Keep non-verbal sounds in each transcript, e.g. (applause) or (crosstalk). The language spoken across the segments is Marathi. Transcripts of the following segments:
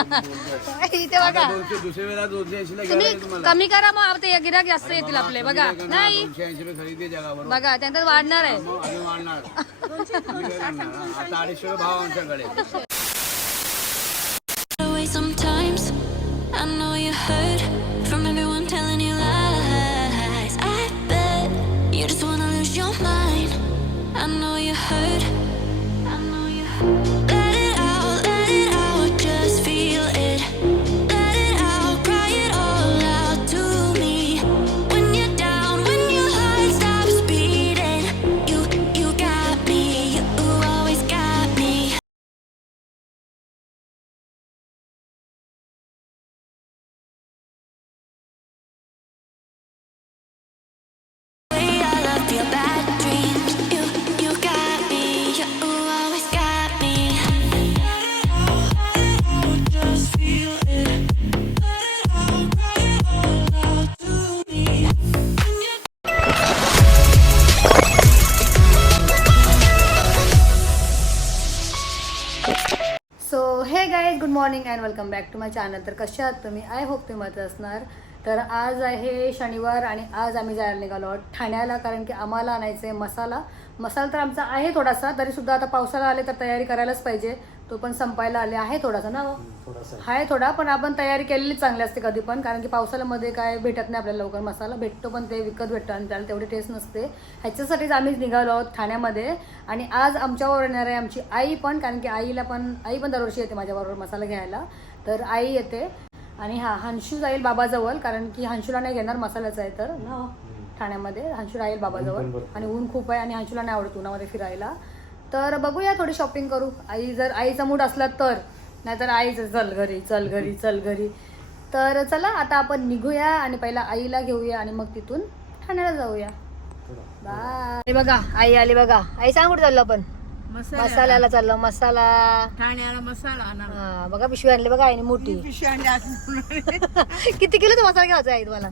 इथे बघा. दुसऱ्या तुम्ही कमी करा मग ते गिराक जास्त येतील आपले बघा. नाही. बघा त्यानंतर वाढणार आहे. वाढणार? आता अडीचशे रुपये भाव आमच्याकडे. Morning and welcome back to my channel तर कशा आहात तुम्ही? आय होप तुम्ही मत असणार. तर आज आहे शनिवार आणि आज आम्ही जायला निघालो आहोत ठाण्याला कारण की आम्हाला आणायचं आहे मसाला. मसाला तर आमचा आहे थोडासा तरीसुद्धा आता पावसाला आले तर तयारी करायलाच पाहिजे. तो पण संपायला आले आहे थोडासा ना? हो? आहे थोडा पण आपण तयारी केलेली चांगली असते कधी पण कारण की पावसाळ्यामध्ये काय भेटत नाही आपल्याला लवकर मसाला. भेटतो पण ते विकत भेटतं आणि त्याला तेवढी टेस्ट नसते. ह्याच्यासाठीच आम्ही निघालो आहोत ठाण्यामध्ये. आणि आज आमच्यावर येणार आहे आमची आई पण कारण की आईला पण आई पण दरवर्षी येते माझ्याबरोबर मसाला घ्यायला. तर आई येते. आणि हा हंशू जाईल बाबाजवळ कारण की हंशूला नाही घेणार मसाल्याचा आहे तर ना? ठाण्यामध्ये. हंशू राहील बाबाजवळ. आणि ऊन खूप आहे आणि हंशूला नाही आवडत उन्हामध्ये फिरायला. तर बघूया थोडी शॉपिंग करू. आई जर आईचा मूड असला तर. नाहीतर आईचं चल घरी चल घरी चल घरी. तर चला आता आपण निघूया आणि पहिला आईला घेऊया आणि मग तिथून ठाण्याला जाऊया. बाय बघा आई आली बघा. आई सांग कुठे चाललो आपण? मसाल्याला. चाललो. मसाला. ठाण्याला मसाला आणा. हा बघा पिशवी आणली बघा आईने मोठी. पिशवी आणली असं (laughs) किती किलोचा मसाला घ्यायचा आहे तुम्हाला?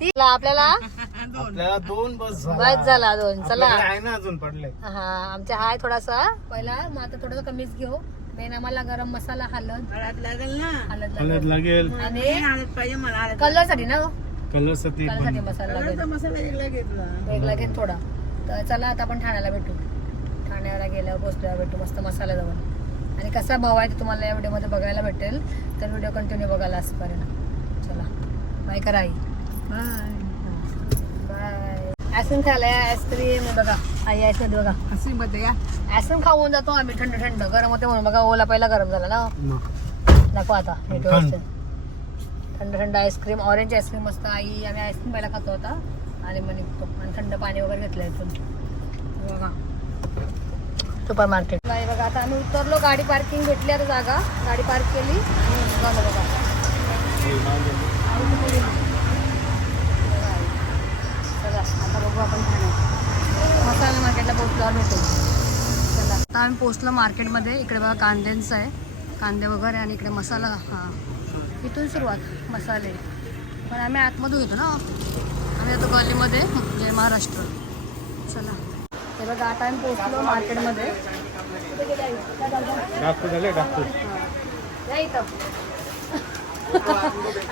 ती. आपल्याला? आपल्याला दोन बस बस झाला दोन चला. आहे ना अजून पडले. हा आमच्या हाय थोडासा. पहिला मग आता थोडासा कमीच घेऊ. मेन आम्हाला गरम मसाला हलद हळद लागेल ना? हलद हळद लागेल. आणि हळद पाहिजे मला हळद कलरसाठी ना कलरसाठी कलरसाठी मसाला लागेल. मसाला वेगळा घेतला. वेगळा घेत थोडा. तर चला आता आपण ठाण्याला भेटू. ठाण्याला गेल्यावर पोचल्यावर भेटू मस्त मसाला जाऊन. आणि कसा भाव आहे ते तुम्हाला या व्हिडिओमध्ये बघायला भेटेल. तर व्हिडिओ कंटिन्यू बघायला आजपर्यंत. चला. बाय करा आई. बाय. आईस्क्रीम खायला आईस्क्रीम बघा. आई आईस्क्रीम बघा. अशी मध्ये या. आईस्क्रीम खाऊन जातो आम्ही थंड थंड. गरम होते म्हणून बघा ओला पहिला गरम झाला ना. नको आता नीट. थंड थंड आईस्क्रीम ऑरेंज आईस्क्रीम मस्त आई आम्ही आईस्क्रीम पहिला खातो होता आणि मग निघतो. आणि थंड पाणी वगैरे घेतलं इथून बघा. सुपर मार्केट नाही बघा आता आम्ही उतरलो. गाडी पार्किंग भेटली आता जागा. गाडी पार्क केली. आणि बघा आई कुठे गेली? बघा आई. चला आता बघू आपण ठाण्यात मसाला मार्केटला पोहोचल्यावर भेटू चला आता आम्ही पोचलो मार्केटमध्ये इकडे बघा कांद्यांचं आहे. कांदे वगैरे आणि इकडे मसाला. हां. इथून सुरुवात मसाले. पण आम्ही आतमधून येतो ना. आम्ही येतो गलीमध्ये जय महाराष्ट्र. चला. हे बघा आता आम्ही पोचलो मार्केटमध्ये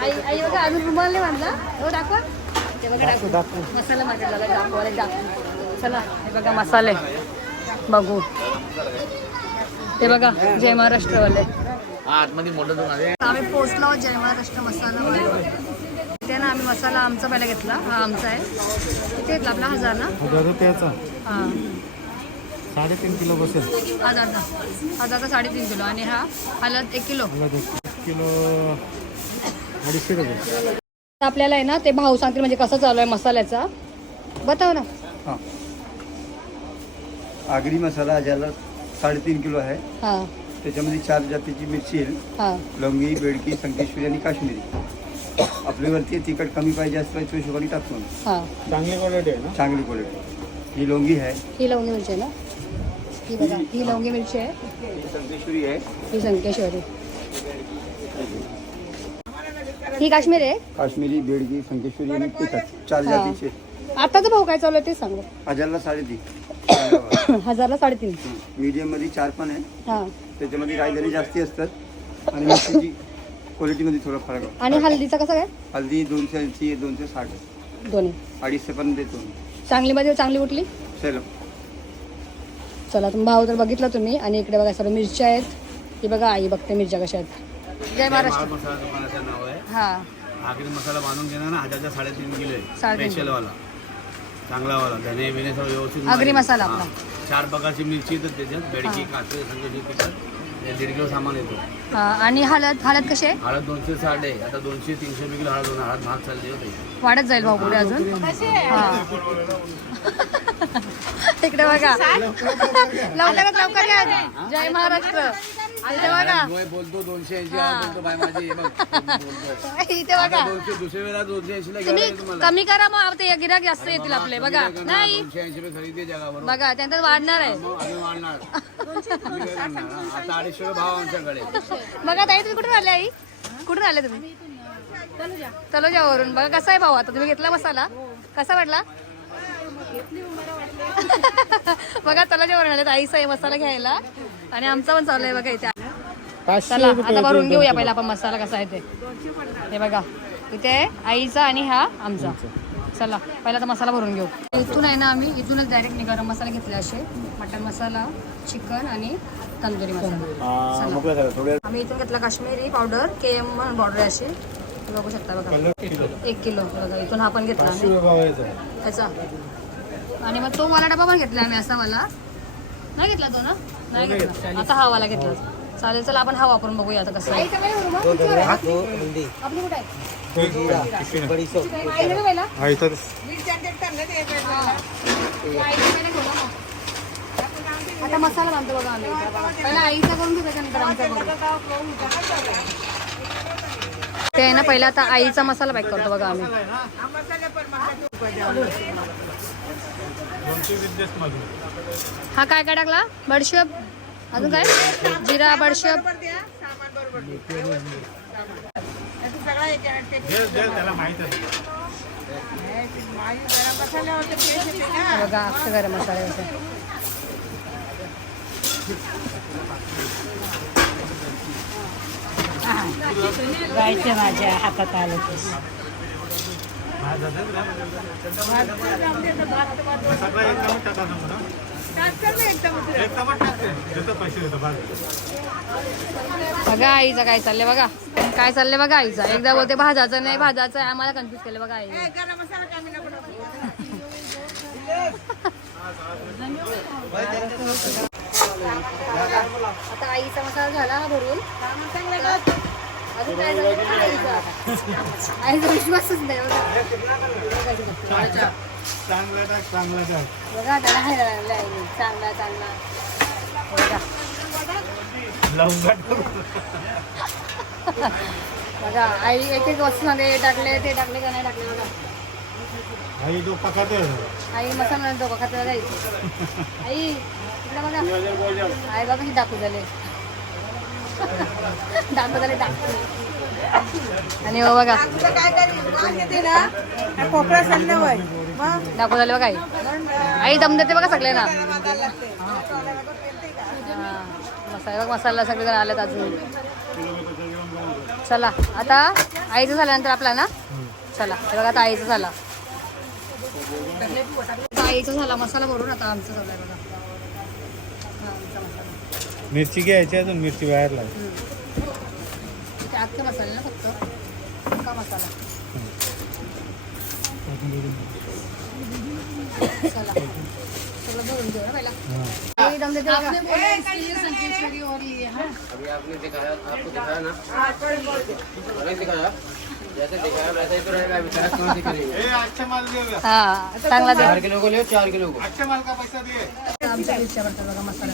आई आई बघा अजून रुमाल नाही बांधला. हो दाखवा. ते बघा दाखव मसाला झाला चला हे बघा मसाले. बघू. ते बघा जय महाराष्ट्रवाले. आतमध्ये मोठं दोन आहे. आम्ही पोचलो जय महाराष्ट्र मसाला ते ना आम्ही मसाला आमचा पहिला घेतला. हा आमचा आहे. किती घेतला आपला? हजार ना? हजार रुपयाचा हां. साडेतीन किलो बसेल. हजारचा हजारचा साडेतीन किलो. आणि हा हलद एक किलो. किलो. अडीचशे रुपये. आपल्याला आहे ना ते भाव सांगतील म्हणजे कसं चालू आहे मसाल्याचा. बताव ना. हाँ. आगरी मसाला ज्याला साडेतीन किलो आहे हां. त्याच्यामध्ये चार जातीची मिरची येईल. हां. लवंगी बेडकी संकेश्वरी आणि काश्मीरी. आपल्यावरती तिखट कमी पाहिजे असलं तर हिशोबाने टाकतो हां. चांगली क्वालिटी आहे ना? चांगली क्वालिटी ही लवंगी आहे. ही लवंगी मिरची आहे ना? ही बघा ही लवंगी मिरची आहे. ही संकेश्वरी आहे. ही संकेश्वरी. ही काश्मीर आहे? काश्मीरी बेडकी संकेश्वरी आणि तिखट चार हा. जातीचे. आताचा भाव काय चालू आहे ते सांगा. हजारला साडेतीन. (coughs) हजारला साडेतीन. मीडियममध्ये चार पण आहे. हां. त्याच्यामध्ये रायदरी जास्ती असतात. आणि मिरचीची क्वालिटीमध्ये थोडा फरक आहे. आणि हल्दीचा कसं काय? हल्दी दोनशे ऐंशी दोनशे साठ आहे. दोन्ही. अडीचशे पर्यंत देतो चांगलीमध्ये चांगली कुठली? सेलम. चला तुम्ही भाव तर बघितला तुम्ही. आणि इकडे बघा सर्व मिरच्या आहेत. ही बघा आई बघते मिरच्या कशा आहेत. जय महाराष्ट्र. हा. आगरी मसाला बांधून घेणार ना हजारच्या साडेतीन किलो आहे. साडेतीन स्पेशल वाला चांगला वाला धने बिने सगळं व्यवस्थित आगरी मसाला. आपला. हा. चार प्रकारची मिरची येतात त्याच्यात बेडकी काकडी संगीची तिखट हे दीड किलो सामान येतो. हा आणि हळद हळद कशी आहे? हळद दोनशे साठ आहे. आता दोनशे तीनशे रुपये किलो हळद होणार. हळद महाग चालली होती. वाढत जाईल भाऊ पुढे अजून. हा. तिकडे (laughs) बघा. लवकरात लवकर या जय महाराष्ट्र. इथे बघा. होय, बोलतो दोनशे ऐंशी हा. बोलतो बाय माझी हे बघ बोलतो. (laughs) इथे बघा. आता दोनशे दुसऱ्या वेळेला दोनशे ऐंशीला तुम्ही घ्यायला तुम्हाला. कमी करा मग ते गिराक जास्त येतील आपले बघा. नाही. दोनशे ऐंशी रुपये खरेदी आहे जगाबरोबर बघा त्यानंतर वाढणार आहे. मग आम्ही वाढणार. आम्ही काय करणार, हा? आता अडीचशे रुपये भाव आमच्याकडे. बघा ताई तुम्ही कुठून आले आई? कुठून आले तुम्ही? तलोजावरून बघा कसा आहे भाऊ आता? तुम्ही घेतला मसाला? कसा वाटला? (laughs) बघा तलोजावरून आले आईचा आहे मसाला घ्यायला. आणि आमचा पण चालू आहे बघा इथे. चला आता भरून घेऊया पहिला आपण मसाला कसा आहे ते. हे बघा इथे आहे आईचा आणि हा आमचा. चला पहिला तर मसाला भरून घेऊ. इथून आहे ना आम्ही इथूनच डायरेक्ट गरम मसाला घेतले असे. मटन मसाला चिकन आणि तंदुरी मसाला. चला. आम्ही इथून घेतला Kashmiri powder K M powder अशी. बघू शकता बघा. एक किलो. बघा इथून हा पण घेतला त्याचा. आणि मग तो वाला डबा पण घेतला आम्ही असा वाला. नाही घेतला तो ना? नाही घेतला. आता हा वाला घेतला. चालेल चला आपण हा वापरून बघूया आता कसं आहे. आता मसाला बांधतो बघा आम्ही पहिला आईचा करून घेऊ त्याच्यानंतर आमचा ते आहे ना पहिला आता आईचा मसाला पॅक करतो बघा आम्ही. हा काय काय टाकला? बडशेप अजून काय? जिरा बडशेप बघा अख्खे गरम मसाले असे. गायच्या माझ्या हातात आलं बघा आईचा काय चाललंय बघा. काय चाललंय बघा आईचा. एकदा बोलते भाजाचं नाही भाजाचं आहे. आम्हाला कन्फ्युज केलं बघा आई आता आईचा मसाला झाला भरून. अजून काय झालं आईचा विश्वासच नाही बघा बघा त्याला हाय चांगला चांगला बघा बघा आई एक एक वस्तू मध्ये टाकले ते टाकले का नाही टाकले बघा आई मसाला डोका खात्याला जायची आई इकडे बघा आई बघा ही दाखवू झाले आणि हो बघा. ना. कोपरा वय दाखवू झाले बघा आई. आई दम देते बघा सगळ्यांना हा, मसाला बघ मसाला सगळेजण आलेत अजून. चला आता आईचं झाल्यानंतर आपला ना? चला हे बघा आता आईचं झाला. आईचं झाला मसाला भरून आता आमचं झालं बघा. मिरची घ्यायची अजून मिरची बाहेर लाव. ते अख्खे मसाले ना फक्त. अख्खा मसाला. चला. सगळं भरून घेऊ ना पहिला. आई दम देते बघा. अभी आपने दिखाया आपको दिखाया ना? वही दिखाया। जैसे दिखाया वैसा ही तो रहेगा विकास कौन सी करेंगे हा? चांगला दे चार किलो को ले चार किलो को। आमच्या मिरच्या भरतात बघा मसाला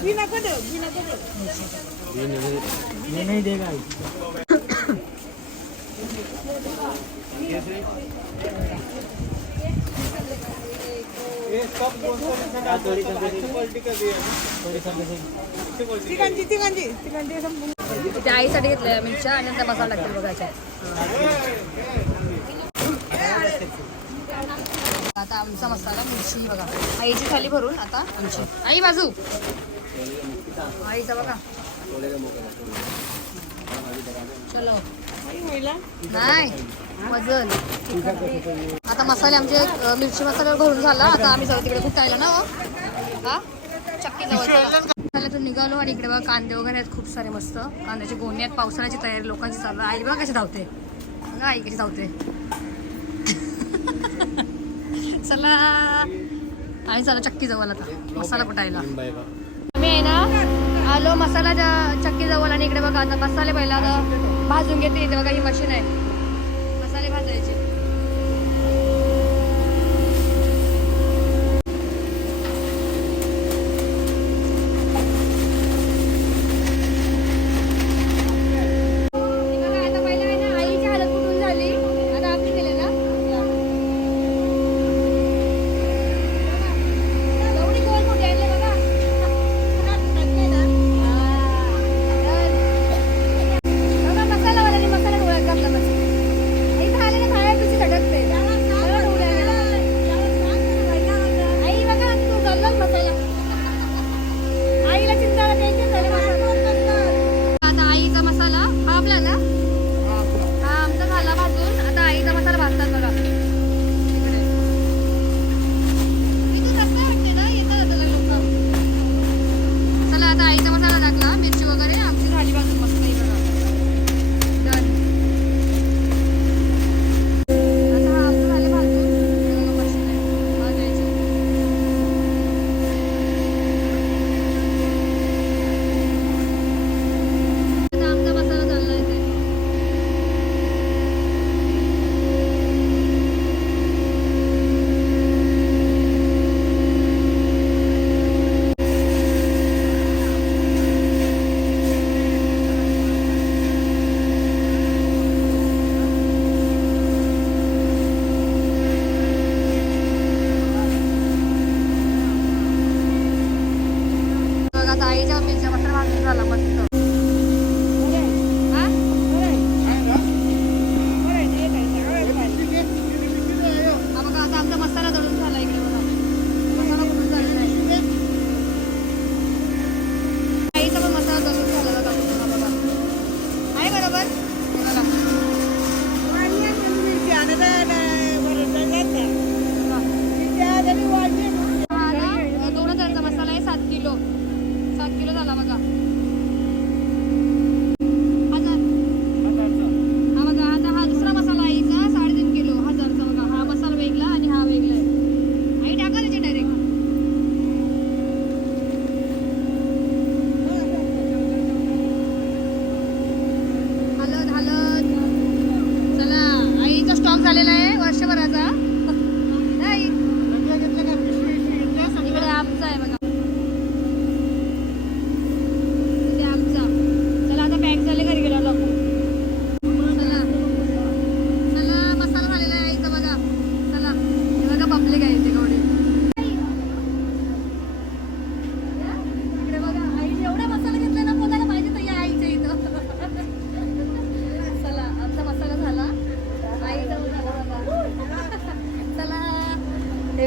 तिघांची तिघांची तिघांची संपून ते आईसाठी घेतल्या मिरच्या आणि नंतर मसाला टाकतील बघा आता आमचा मसाला मिरची बघा. आईची थाली भरून आता आमची. आई बाजू. आईचा बघा. चलो. नाही वजन. आता मसाले आमचे मिरची मसाला भरून झाला. आता आम्ही जाऊ तिकडे कुठायला ना हो? हा? चक्की जवळ तर निघालो आणि इकडे बघा कांदे वगैरे आहेत खूप सारे मस्त. कांद्याचे गोणी आहेत पावसाळ्याची तयारी लोकांची चालू आई बघा कशी धावते. बघा आई कशी धावते. चला. आणि चला चक्की जवळ आता. मसाला कुटायला. मी आहे ना आलो मसाला चक्की जवळ आणि इकडे बघा आता मसाले पहिला आता भाजून घेते. इथे बघा ही मशीन आहे.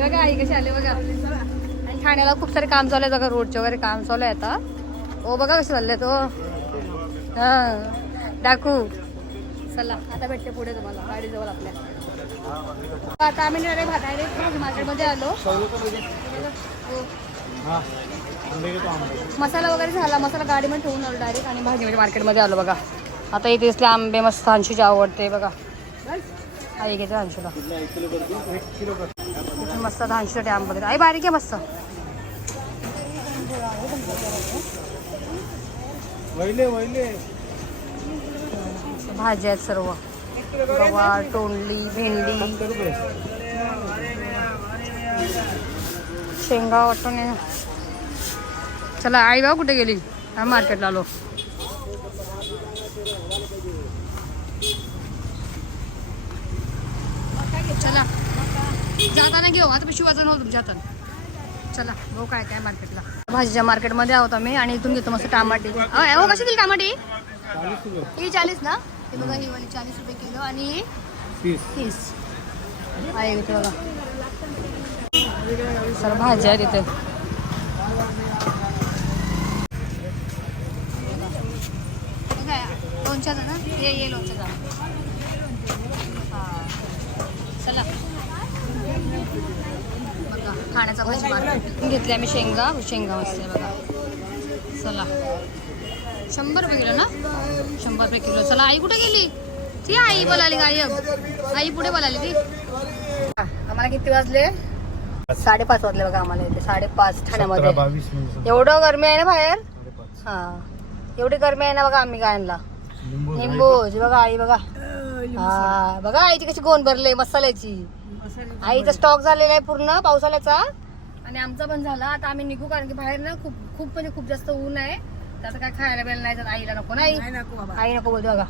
बघा आई कशी आले बघा. आणि ठाण्याला खूप सारे काम चालू आहे बघा रोडचे वगैरे काम चालू आहे आता ओ बघा कसे चालले तो हा. डाकू चला आता भेटते पुढे तुम्हाला गाडीजवळ आपल्या. आता आम्ही डायरेक्ट मार्केटमध्ये आलो. हो. मसाला वगैरे झाला मसाला गाडीमध्ये ठेवून आलो डायरेक्ट आणि भाजी म्हणजे मार्केटमध्ये आलो बघा. आता इथे असले आंबे मस्त अंशूची आवडते बघा. आई घेते अंशूला. मस्त अंशूसाठी आंबे घेते आई बारीक आहे मस्त? भाज्या आहेत सर्व गवार तोंडली भेंडी। शेंगा वाटून चला आई बाबा कुठे गेली? हा मार्केटला आलो. जाताना घेऊ. आता वाजन हो तुमच्या हातात चला भाऊ काय काय मार्केटला. भाजीच्या मार्केटमध्ये आहोत आम्ही आणि इथून घेतो मस्त टमाटे. अ, हो कशी दिली टमाटे? ही चाळीस ना? हे बघा ही वाली चाळीस रुपये किलो आणि ही तीस. आहे इथे बघा. सर भाज्या आहेत इथे. दोनशे ना? ये ये लोणचं जा हा. चला. बघा खाण्याचा भाजी मार्केट घेतली आम्ही शेंगा. शेंगा आहे बघा. चला. शंभर रुपये किलो ना? शंभर रुपये किलो. चला आई कुठे गेली? ती आई बोलाली गायब. आई पुढे बोलाली ती. आम्हाला किती वाजले? साडेपाच वाजले बघा आम्हाला इथे. साडेपाच ठाण्यामध्ये. एवढं गरमी आहे ना बाहेर? हा. एवढी गरमी आहे ना बघा आम्ही गायनला निंबूज बघा आई बघा. हा बघा आईची कशी गोण भरले मसाल्याची. आईचा स्टॉक झालेला आहे पूर्ण पावसाळ्याचा. आणि आमचा पण झाला. आता आम्ही निघू कारण की बाहेर ना खूप खूप म्हणजे खूप जास्त ऊन आहे. तर आता काय खायला बियला नाही तर आईला नको नाही नाही नको बाबा. आई नको बोलतो बघा.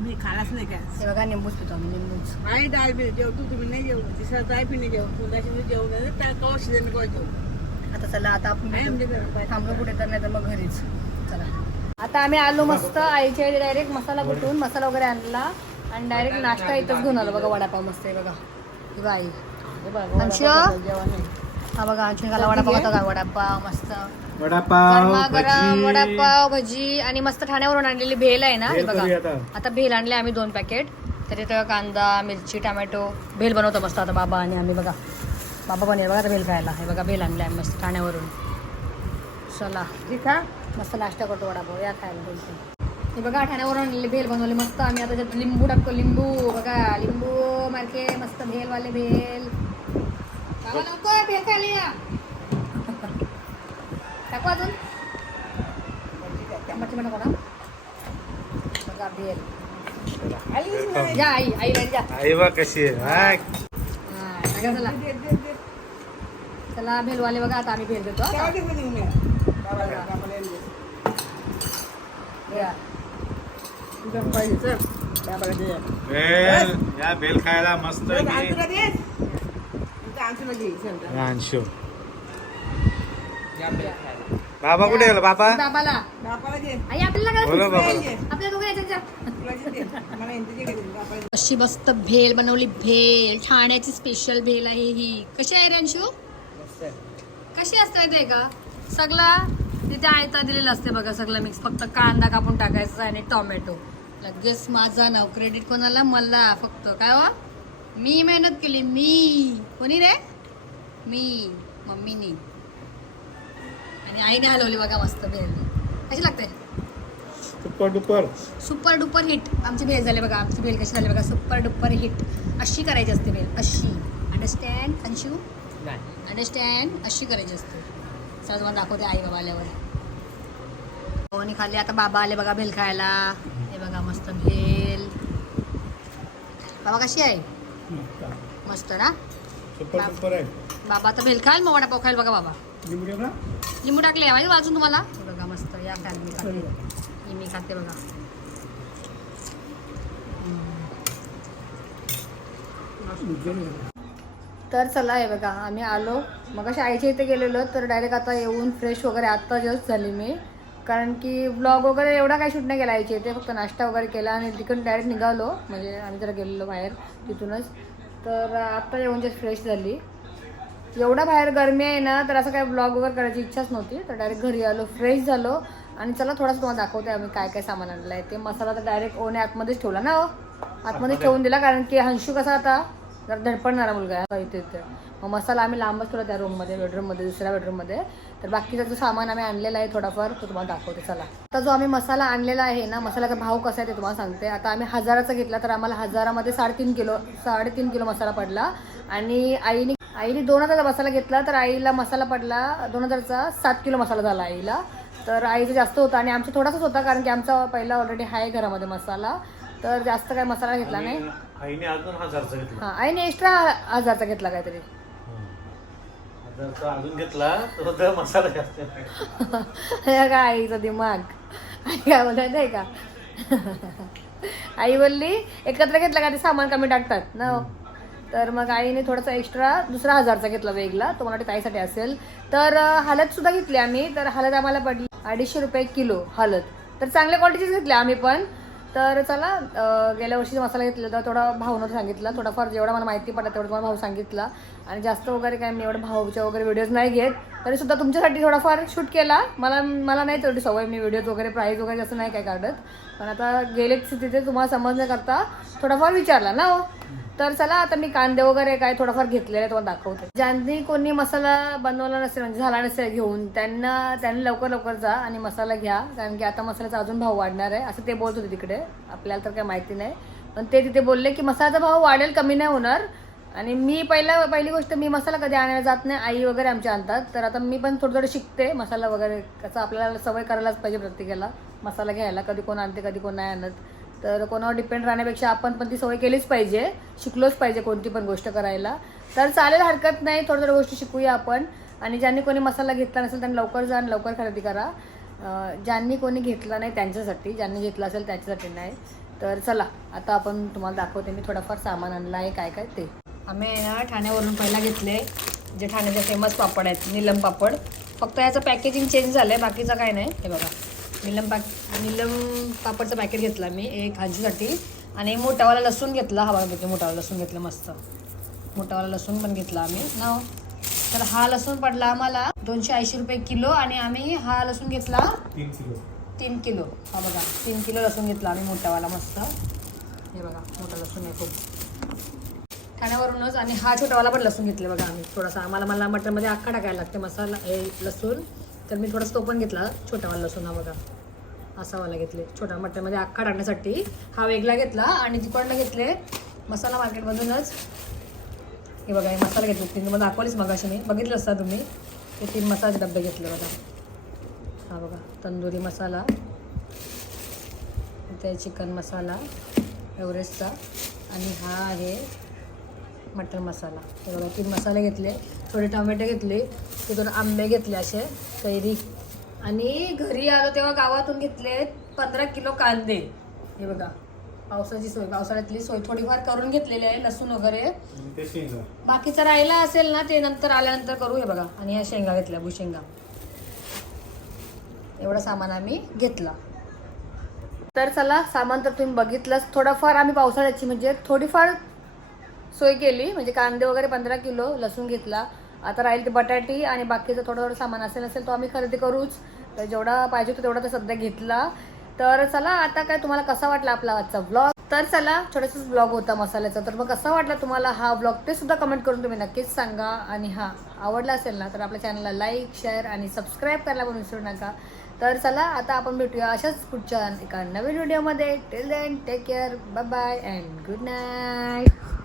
मी खालाच नाही काय. हे बघा निंबूच पितो आम्ही निंबूच. आई डाळ बी जेवतो तुम्ही नाही जेवू. तिसरा डाळ बी नाही जेवू. नये त्या कवा शिजन कवा जेवू? आता चला आता आपण. थांबलो कुठे तर नाही तर मग घरीच. चला. आता आम्ही आलो मस्त. आईच्या डायरेक्ट मसाला कुठून मसाला वगैरे आणला. आणि डायरेक्ट नाश्ता इथंच घेऊन आलो. बघा वडापाव मस्त आहे बघा. ही अंश हा बघा अंशी खाला वडापाव होता का वडापाव मस्त. वडापाव भजी. वडापाव भजी आणि मस्त ठाण्यावरून आणलेली भेल आहे ना हे बघा. आता. भेल आणले आम्ही दोन पॅकेट तर इथं कांदा मिरची टमॅटो भेल बनवतो मस्त आता बाबा आणि आम्ही बघा. बाबा बनेल बघा आता भेल खायला. हे बघा भेल आणले आम्ही मस्त ठाण्यावरून. चला. ठीक आहे मस्त नाश्ता करतो वडापाव. या खायला बोलतो हे बघा ठाण्यावरून आणलेली भेल बनवली मस्त. आम्ही आता त्याच्यात लिंबू टाकतो लिंबू. बघा लिंबू मार्के मस्त भेलवाले भेल. बाबा लवकर भेल खायला या. टाकू अजून? नको ना. बघा भेल. या आई आई जा. आई बा कशी आहे? हाय. टाका चला. चला भेलवाले बघा आता आम्ही भेल देतो. या. खायला मस्त. अंशू बाबा कुठे गेला? बाबा? बाबाला. आई आपल्याला काय बोला बाबा आपल्या दोघं याच्यात जा. अशी मस्त भेल बनवली भेल. ठाण्याची स्पेशल भेल आहे ही. कशी आहे रे अंशू? कशी असते ते का? सगळा तिथे आयता दिलेलं असते बघा सगळं मिक्स फक्त कांदा कापून टाकायचा आणि टोमॅटो. लगेच माझा नाव क्रेडिट कोणाला? मला. फक्त काय हो? मी मेहनत केली. मी. कोणी रे? मी. मम्मीनी. आणि आईने हलवली बघा मस्त भेल कशी लागते? Super duper super duper hit आमची भेल झाली बघा. आमची भेल कशी झाली बघा. सुपर डुपर हिट अशी करायची असते भेल. अशी. अंडरस्टँड अंशू? अंडरस्टँड अशी करायची असते. सहज मला दाखवते आई बाबा आल्यावर. आणि खाल्ली? आता बाबा आले बघा भेल खायला. मस्त भेल बाबा कशी आहे? मस्त ना? आहे. बाबा आता भेल. खाल मग वडापाव खायला बघा बाबा. लिंबू टाकले? माहिती वाजून तुम्हाला? बघा मस्त. या खायला मी खाते. मी खाते बघा. तर चला आहे बघा आम्ही आलो. मग अशा आईच्या इथे गेलेलो तर डायरेक्ट आता येऊन फ्रेश वगैरे आत्ता जस्ट झाली मी. कारण की ब्लॉग वगैरे एवढा काही शूट नाही केला. आईच्या इथे फक्त नाश्ता वगैरे केला आणि तिकडून डायरेक्ट निघालो. म्हणजे आम्ही जरा गेलेलो बाहेर तिथूनच. तर आत्ता येऊन जस्ट फ्रेश झाली. एवढा बाहेर गरमी आहे ना तर असं काय ब्लॉग वगैरे करायची इच्छाच नव्हती. तर डायरेक्ट घरी आलो फ्रेश झालो. आणि चला थोडासा तुम्हाला दाखवते आम्ही काय काय सामान आणलं आहे ते मसाला तर डायरेक्ट ओने आतमध्येच ठेवला ना हो? आतमध्येच ठेवून दिला कारण की हंशू कसा आता जरा धडपडणारा मुलगा आहे इथे इथे. मग मसाला आम्ही लांबच ठेवला त्या रूममध्ये बेडरूममध्ये दुसऱ्या बेडरूममध्ये तर बाकीचा जो सामान आम्ही आणलेला आहे थोडाफार तो तुम्हाला दाखवते चला. आता जो आम्ही मसाला आणलेला आहे ना मसाल्याचा भाव कसा आहे ते तुम्हाला सांगते. आता आम्ही हजाराचा घेतला तर आम्हाला हजारामध्ये साडेतीन किलो साडेतीन किलो मसाला पडला. आणि आईने आईने दोन हजारचा मसाला घेतला तर आईला मसाला पडला दोन हजारचा सात किलो मसाला झाला आईला. तर आईचं जास्त होता आणि आमचा थोडासाच होता कारण की आमचा पहिला ऑलरेडी आहे घरामध्ये मसाला. तर जास्त काय मसाला घेतला नाही. आईने अजून हजारचा घेतला. हा आईने एक्स्ट्रा हजारचा घेतला काहीतरी. हजारचा अजून घेतला तर मसाला जास्त आहे. हे का आईचा दिमाग. आई काय बोलत नाही का? आई बोलली एकत्र घेतला का ते सामान कमी टाकतात ना हो. तर मग आईने थोडासा एक्स्ट्रा दुसरा हजारचा घेतला वेगळा तो मला ताईसाठी असेल. तर हळद सुद्धा घेतली आम्ही तर हळद आम्हाला पडली अडीचशे रुपये किलो हळद तर चांगल्या क्वालिटीचीच घेतली आम्ही पण. तर चला गेल्या वर्षी मसाला घेतला होता थोडा भाऊनं सांगितला. थोडाफार जेवढा मला माहिती पडला तेवढा तुम्हाला भाव सांगितला. आणि जास्त वगैरे काय मी एवढं भाऊच्या वगैरे व्हिडिओज नाही घेत. तरी सुद्धा तुमच्यासाठी थोडाफार शूट केला. मला मला नाही तेवढी सवय मी व्हिडिओज वगैरे प्राईज वगैरे असं नाही काय काढत. पण आता गेले तिथे तुम्हाला समजण्याकरता थोडाफार विचारला ना हो? तर चला आता मी कांदे वगैरे काय थोडाफार घेतलेले तुम्हाला दाखवते. ज्यांनी कोणी मसाला बनवला नसेल म्हणजे झाला नसेल घेऊन त्यांना त्यांनी लवकर लवकर जा आणि मसाला घ्या. कारण की आता मसाल्याचा अजून भाव वाढणार आहे. असं ते बोलत होते तिकडे. आपल्याला तर काही माहिती नाही. पण ते तिथे बोलले की मसाल्याचा भाव वाढेल कमी नाही होणार. आणि मी पहिला पहिली गोष्ट मी मसाला कधी आणायला जात नाही आई वगैरे आमच्या आणतात. तर आता मी पण थोडं थोडं शिकते मसाला वगैरे. कसं आपल्याला सवय करायलाच पाहिजे प्रत्येकाला मसाला घ्यायला. कधी कोण आणते कधी कोण नाही आणत. तर कोणावर डिपेंड राहण्यापेक्षा आपण पण ती सवय केलीच पाहिजे शिकलोच पाहिजे कोणती पण गोष्ट करायला. तर चालेल हरकत नाही. थोड्या थोड्या गोष्टी शिकूया आपण. आणि ज्यांनी कोणी मसाला घेतला नसेल त्यांनी लवकर जा आणि लवकर खरेदी करा. ज्यांनी कोणी घेतला नाही त्यांच्यासाठी ज्यांनी घेतला असेल त्यांच्यासाठी नाही. तर चला आता आपण तुम्हाला दाखवते मी थोडंफार सामान आणला आहे काय काय ते. आम्ही आहे ना ठाण्यावरून पहिला घेतले जे ठाण्याचे फेमस पापड आहेत निलम पापड. फक्त याचं पॅकेजिंग चेंज झालं आहे बाकीचं काय नाही. हे बघा निलम पॅक निलम पापडचं पॅकेट घेतला मी एक भाजीसाठी. आणि मोठावाला लसूण घेतला हा बघा किती मोठावाला लसूण घेतलं मस्त. मोठावाला लसूण पण घेतला आम्ही. ना हो. तर हा लसूण पडला आम्हाला दोनशे ऐंशी रुपये किलो आणि आम्ही हा लसूण घेतला तीन किलो. तीन किलो. हा बघा तीन किलो लसूण घेतला आम्ही मोठावाला मस्त. हे बघा मोठा लसूण आहे खूप. ठाण्यावरूनच आणि हा छोटावाला पण लसूण घेतले बघा आम्ही थोडासा. आम्हाला मला मटनमध्ये अख्खा टाकायला लागते मसाला हे लसूण. तर मी थोडासा तो पण घेतला छोटावाला लसूण हा बघा. असावाला घेतले छोटा मटनमध्ये अख्खा टाकण्यासाठी. हा वेगळा घेतला आणि तिकडनं घेतले मसाला मार्केटमधूनच. हे बघा हे मसाला घेतले तीन तुम्हाला दाखवलीच मगाशी मी. बघितलं असता तुम्ही? ते तीन मसाल्याचे डबे घेतले बघा. हा बघा तंदुरी मसाला ते चिकन मसाला एव्हरेस्टचा. आणि हा आहे मटन मसाला. हे बघा तीन मसाले घेतले. थोडे टोमॅटो घेतले. ते थोडे आंबे घेतले असे कैरी. आणि घरी आलो तेव्हा गावातून घेतले पंधरा किलो कांदे. हे बघा पावसाची सोय पावसाळ्यातली सोय थोडीफार करून घेतलेली आहे लसूण वगैरे. बाकीचं राहिला असेल ना ते नंतर आल्यानंतर करू हे बघा. आणि ह्या शेंगा घेतल्या भुशेंगा. एवढं सामान आम्ही घेतला. तर चला सामान तर तुम्ही बघितलंच. थोडंफार आम्ही पावसाळ्याची म्हणजे थोडीफार सोय केली म्हणजे कांदे वगैरे पंधरा किलो लसूण घेतला. आता राहील ते बटाटी आणि बाकीचं थोडं थोडं सामान असेल असेल तो आम्ही खरेदी करूच. तर जेवढा पाहिजे होता तेवढा तर सध्या घेतला. तर चला आता काय तुम्हाला कसा वाटला आपला आजचा ब्लॉग तर चला छोटासाच ब्लॉग होता मसाल्याचा. तर मग कसा वाटला तुम्हाला हा ब्लॉग ते सुद्धा कमेंट करून तुम्ही नक्कीच सांगा. आणि हा आवडला असेल ना तर आपल्या चॅनलला लाईक शेअर आणि सबस्क्राईब करायला पण विसरू नका. तर चला आता आपण भेटूया अशाच पुढच्या एका नवीन व्हिडिओमध्ये till then take care bye bye and good night